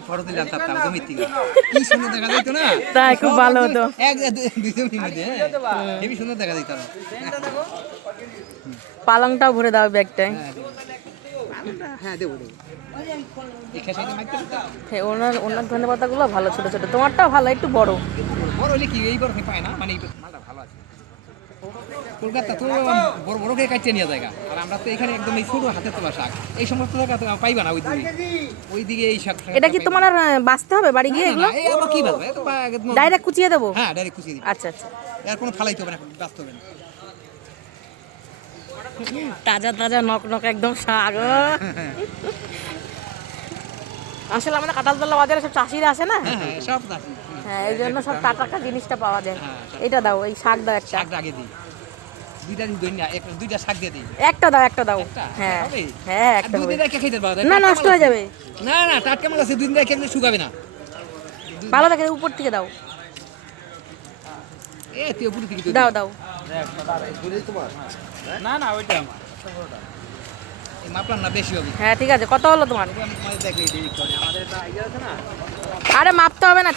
photo দিলাম তার মিথ্যি কি সুন্দর দেখা যাইত না তাই খুব ভালো হতো এক দুইজন মিলে হেবি সুন্দর দেখা যাইত না পালংটাও ভরে দাও ব্যাগটায় হ্যাঁ দেবো দেবো হ্যাঁ ওনার ওনার ধনেপাতাগুলো ভালো ছোট ছোট তোমারটাও ভালো একটু বড় বড় হলে কি এই বড় পায় না মানে মালটা ভালো আছে কলকাতা তো বড় বড় করে কাটতে নিয়ে জায়গা আর আমরা তো এখানে একদম এই ছোট হাতে তোলা শাক এই সমস্ত জায়গা তো পাইবা না ওইদিকে এই শাক এটা কি তোমার আর বাঁচতে হবে বাড়ি গিয়ে এগুলো এই আবার কি বাজবে তো একদম ডাইরেক্ট কুচিয়ে দেবো হ্যাঁ ডাইরেক্ট কুচিয়ে দিই আচ্ছা আচ্ছা এর কোনো ফালাইতে হবে না ব্যস্ত হবে না তাজা তাজা নক নক একদম শাক আসলে আমাদের কাঁঠালতলা বাজারে সব চাষিরা আসে না হ্যাঁ সব আছে হ্যাঁ এই জন্য সব টাটকা জিনিসটা পাওয়া যায় এটা দাও এই শাক দাও একটা শাক আগে দিই দুইটা দিই না দুইটা শাক দিয়ে দিই একটা দাও হ্যাঁ হ্যাঁ একটা দুই দিন রেখে খেতে পারবে না নষ্ট হয়ে যাবে না না টাটকা মাল আছে দুই দিন রেখে শুকাবে না ভালো দেখে উপর থেকে দাও এ তুই উপর থেকে দাও না না ওইটা এই মাপলাম না বেশি হবে হ্যাঁ ঠিক আছে কত হলো তোমার আমি তোমাদের দেখলেই দেরি করে আমাদের একটা আইডিয়া আছে না আরে মাপতে হবে না